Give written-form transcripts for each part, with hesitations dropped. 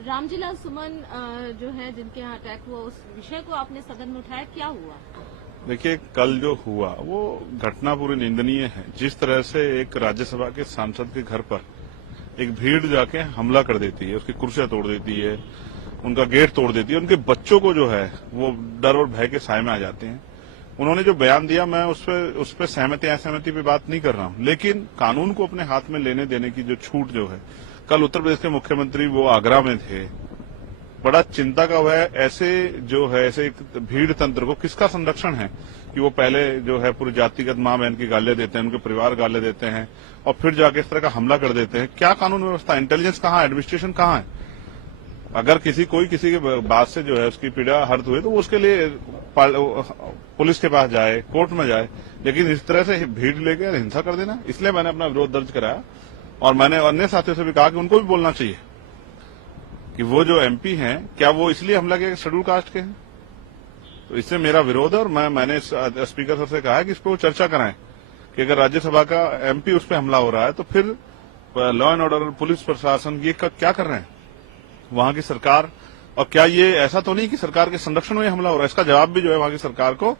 रामजीलाल सुमन जो है जिनके यहाँ अटैक हुआ, उस विषय को आपने सदन में उठाया, क्या हुआ? देखिए, कल जो हुआ वो घटना पूरी निंदनीय है। जिस तरह से एक राज्यसभा के सांसद के घर पर एक भीड़ जाके हमला कर देती है, उसकी कुर्सियां तोड़ देती है, उनका गेट तोड़ देती है, उनके बच्चों को जो है वो डर और भय के साए में आ जाते हैं। उन्होंने जो बयान दिया, मैं उस पर सहमति असहमति पे बात नहीं कर रहा हूं, लेकिन कानून को अपने हाथ में लेने देने की जो छूट जो है, कल उत्तर प्रदेश के मुख्यमंत्री वो आगरा में थे, बड़ा चिंता का वह ऐसे जो है ऐसे एक भीड़ तंत्र को किसका संरक्षण है कि वो पहले जो है पूरी जातिगत मां बहन की गाले देते हैं, उनके परिवार गाले देते हैं और फिर जाके इस तरह का हमला कर देते हैं। क्या कानून व्यवस्था, इंटेलिजेंस कहाँ है, एडमिनिस्ट्रेशन कहाँ है? अगर किसी के बात से जो है उसकी पीड़ा हर्ट हुई तो वो उसके लिए पुलिस के पास जाए, कोर्ट में जाए, लेकिन इस तरह से भीड़ लेकर हिंसा कर देना, इसलिए मैंने अपना विरोध दर्ज कराया। और मैंने अन्य साथियों से भी कहा कि उनको भी बोलना चाहिए कि वो जो एमपी हैं, क्या वो इसलिए हमला किया शेड्यूल कास्ट के हैं? तो इससे मेरा विरोध है और मैंने स्पीकर सर से कहा है कि इस पर वो चर्चा कराएं कि अगर राज्यसभा का एमपी उस पर हमला हो रहा है तो फिर लॉ एंड ऑर्डर, पुलिस प्रशासन ये क्या कर रहे हैं वहां की सरकार? और क्या ये ऐसा तो नहीं कि सरकार के संरक्षण में हमला हो रहा है? इसका जवाब भी जो है वहां की सरकार को,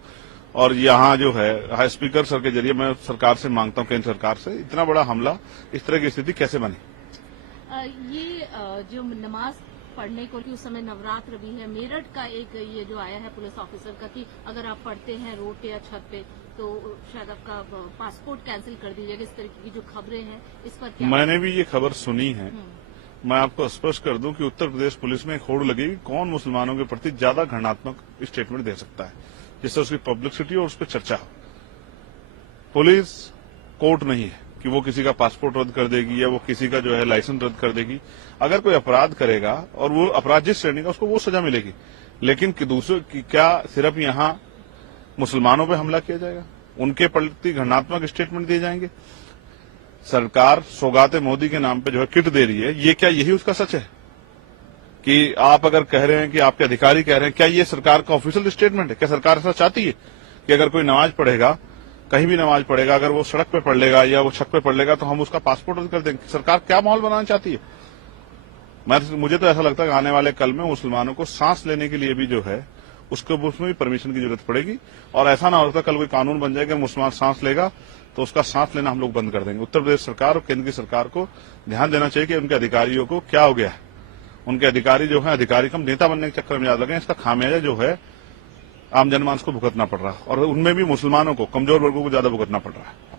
और यहाँ जो है स्पीकर सर के जरिए मैं सरकार से मांगता हूँ, केंद्र सरकार से, इतना बड़ा हमला, इस तरह की स्थिति कैसे बनी? ये जो नमाज पढ़ने को, उस समय नवरात्र भी है, मेरठ का एक ये जो आया है पुलिस ऑफिसर का कि अगर आप पढ़ते हैं रोड पे या छत पे तो शायद आपका पासपोर्ट कैंसिल कर दीजिएगा, इस तरीके की जो खबरें हैं, इस पर क्या? मैंने भी ये खबर सुनी है। मैं आपको स्पष्ट कर दूं कि उत्तर प्रदेश पुलिस में एक होड़ लगेगी, कौन मुसलमानों के प्रति ज्यादा घृणात्मक स्टेटमेंट दे सकता है जिससे उसकी पब्लिसिटी और उस पर चर्चा हो। पुलिस कोर्ट नहीं है कि वो किसी का पासपोर्ट रद्द कर देगी या वो किसी का जो है लाइसेंस रद्द कर देगी। अगर कोई अपराध करेगा और वो अपराध जिस श्रेणी का, उसको वो सजा मिलेगी, लेकिन कि दूसरे की क्या सिर्फ यहाँ मुसलमानों पे हमला किया जाएगा, उनके प्रति घृणात्मक स्टेटमेंट दिए जाएंगे? सरकार सौगाते मोदी के नाम पे जो है किट दे रही है, ये क्या यही उसका सच है? कि आप अगर कह रहे हैं कि आपके अधिकारी कह रहे हैं, क्या ये सरकार का ऑफिशियल स्टेटमेंट है? क्या सरकार ऐसा चाहती है कि अगर कोई नमाज पढ़ेगा, कहीं भी नमाज पढ़ेगा, अगर वो सड़क पे पढ़ लेगा या वो छत पे पढ़ लेगा तो हम उसका पासपोर्ट रद्द कर देंगे? सरकार क्या माहौल बनाना चाहती है? मुझे तो ऐसा लगता है कि आने वाले कल में मुसलमानों को सांस लेने के लिए भी जो है उसमें भी परमिशन की जरूरत पड़ेगी, और ऐसा ना होता कल कोई कानून बन जाएगा, मुसलमान सांस लेगा तो उसका सांस लेना हम लोग बंद कर देंगे। उत्तर प्रदेश सरकार और केंद्र की सरकार को ध्यान देना चाहिए कि उनके अधिकारियों को क्या हो गया है। उनके अधिकारी जो है अधिकारी कम नेता बनने के चक्कर में याद लगे, इसका खामियाजा जो है आम जनमानस को भुगतना पड़ रहा है, और उनमें भी मुसलमानों को, कमजोर वर्गों को ज्यादा भुगतना पड़ रहा है।